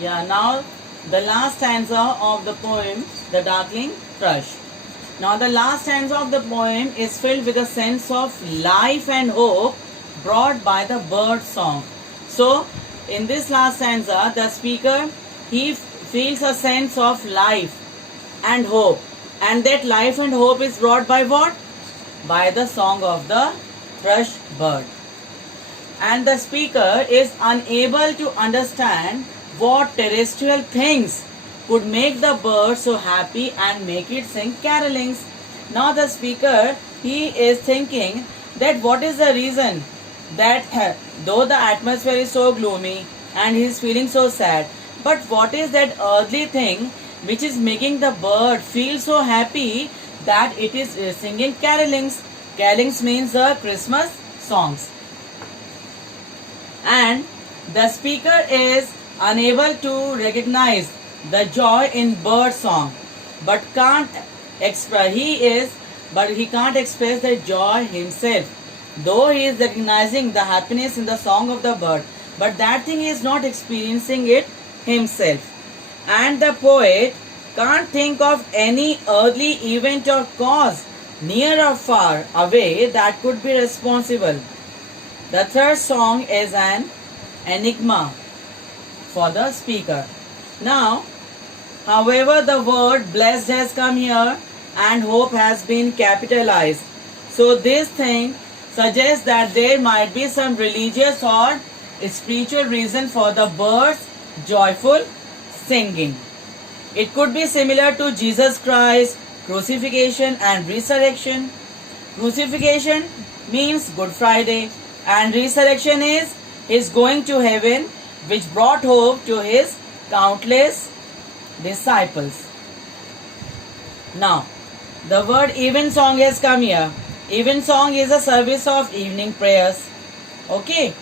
Yeah, now the last stanza of the poem, The Darkling Thrush. Now the last stanza of the poem is filled with a sense of life and hope brought by the bird song. So in this last stanza, the speaker, he feels a sense of life and hope. And that life and hope is brought by what? By the song of the thrush bird. And the speaker is unable to understand what terrestrial things could make the bird so happy and make it sing carolings. Now the speaker, he is thinking that what is the reason that though the atmosphere is so gloomy and he is feeling so sad, but what is that earthly thing which is making the bird feel so happy that it is singing carolings? Carolings means the Christmas songs. And the speaker is unable to recognize the joy in bird song, but he can't express the joy himself, though he is recognizing the happiness in the song of the bird, but that thing is not experiencing it himself. And the poet can't think of any earthly event or cause near or far away that could be responsible. The third song is an enigma for the speaker. Now, however, the word blessed has come here and hope has been capitalized. So this thing suggests that there might be some religious or spiritual reason for the bird's joyful singing. It could be similar to Jesus Christ, crucifixion and resurrection. Crucifixion means Good Friday, and resurrection is his going to heaven, which brought hope to his countless disciples. Now, the word evensong has come here. Evensong is a service of evening prayers. Okay,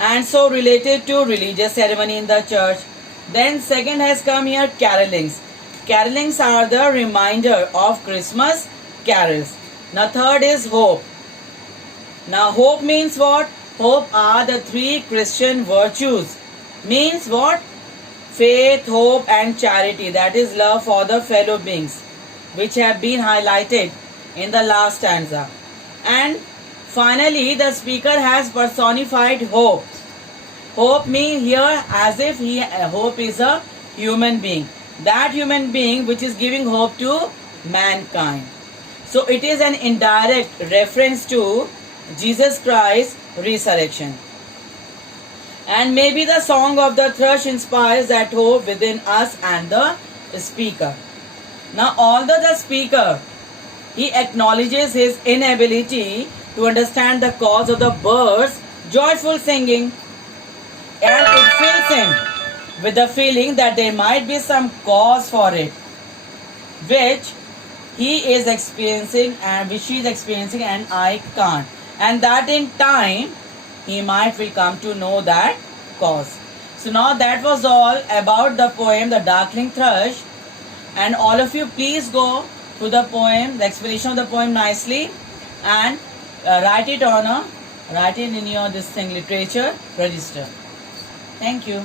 and so related to religious ceremony in the church. Then second has come here carolings. Carolings are the reminder of Christmas carols. Now third is hope. Now hope means what? Hope are the three Christian virtues. Means what? Faith, hope and charity. That is love for the fellow beings, which have been highlighted in the last stanza. And finally the speaker has personified hope. Hope means here as if hope is a human being. That human being which is giving hope to mankind. So it is an indirect reference to Jesus Christ's resurrection. And maybe the song of the thrush inspires that hope within us and the speaker. Now although the speaker, he acknowledges his inability to understand the cause of the bird's joyful singing, and it fills him with the feeling that there might be some cause for it, which he is experiencing and which she is experiencing and I can't. And that in time he might will come to know that cause. So now that was all about the poem The Darkling Thrush. And all of you please go to the poem, the explanation of the poem nicely, and write it in your literature register. Thank you.